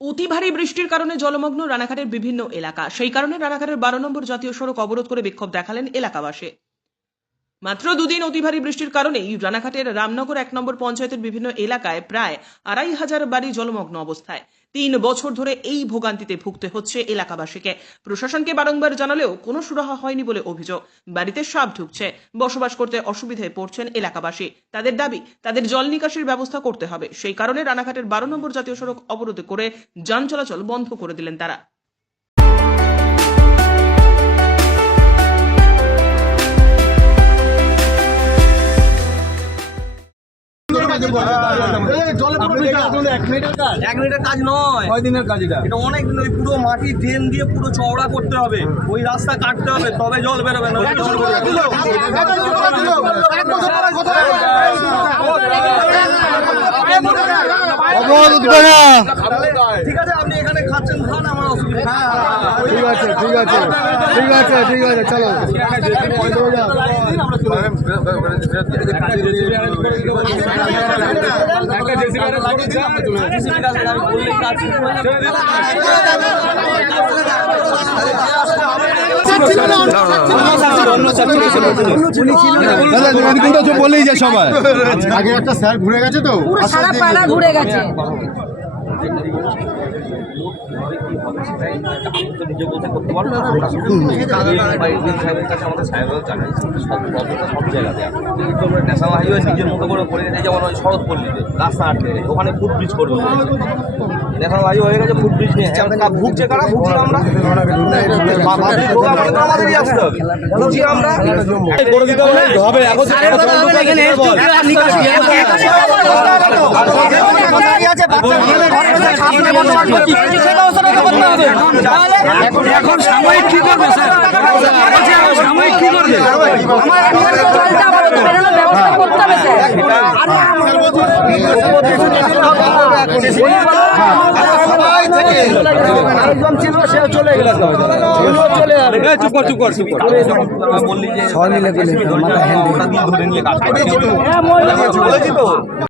অতি ভারী বৃষ্টির কারণে জলমগ্ন রানাঘাটের বিভিন্ন এলাকা। সেই কারণে রানাঘাটের বারো নম্বর জাতীয় সড়ক অবরোধ করে বিক্ষোভ দেখালেন এলাকাবাসী। মাত্র দুদিন অতি ভারী বৃষ্টির কারণেই রানাঘাটের রামনগর এক নম্বর পঞ্চায়েতের বিভিন্ন এলাকায় প্রায় আড়াই হাজার বাড়ি জলমগ্ন অবস্থায়। তিন বছর ধরে এই ভোগান্তিতে ভুগতে হচ্ছে এলাকাবাসীকে। প্রশাসনকে বারংবার জানালেও কোনো সুরাহা হয়নি বলে অভিযোগ। বাড়িতে সাপ ঢুকছে। বসবাস করতে অসুবিধায় পড়ছেন এলাকাবাসী। তাদের দাবি, তাদের জল নিকাশির ব্যবস্থা করতে হবে। সেই কারণে রানাঘাটের বারো নম্বর জাতীয় সড়ক অবরোধ করে যান চলাচল বন্ধ করে দিলেন তারা। এক মিনিটের কাজ। নয়। কয় দিনের কাজ এটা? এটা অনেক দিন ওই পুরো মাটি ড্রেন দিয়ে পুরো চওড়া করতে হবে। ওই রাস্তা কাটতে হবে তবে জল বেরোবে না জল বেরোবে। ঠিক আছে আপনি এখানে খাচ্ছেন খান আমার। ঠিক আছে ঠিক আছে ঠিক আছে ঠিক আছে চলো। বলেই যায় সবাই। আগে একটা স্যার ঘুরে গেছে তো। পুরো সারা পাড়া ঘুরে গেছে তো নিজে বলতে করতে পারব না। আমরা বা এডিএম সাহেবের কাছে আমাদের সাহেবরাও জানাই সব প্রবলেমটা সব জায়গাতে কিন্তু আমরা ন্যাশনাল হাইওয়ে নিজের মতো করে করে গেছে যেমন ওই শরৎ পল্লীতে রাস্তা আটকে গেছে ওখানে ফুট ব্রিজ করবে ন্যাশনাল হাইওয়ে হয়ে গেছে ফুট ব্রিজ নিয়ে ভুগছে কারা ভুগছি আমরা বা- বাকি ভোগা তো আমাদেরই আসতে হবে ভুগছি আমরা করে দিতে হবে হবে এখন এখন সাময়িক কি করবে স্যার? সাময়িক কি করবে? আমার জলটা আবার বেরোনোর ব্যবস্থা করতে হবে স্যার। আরেকজন ছিল সে চলে গেল চলে চুপ কর চুপ কর চুপ কর বললি যে ধরে নিয়ে কাজ করছি বলেছি তো।